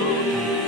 Senhor.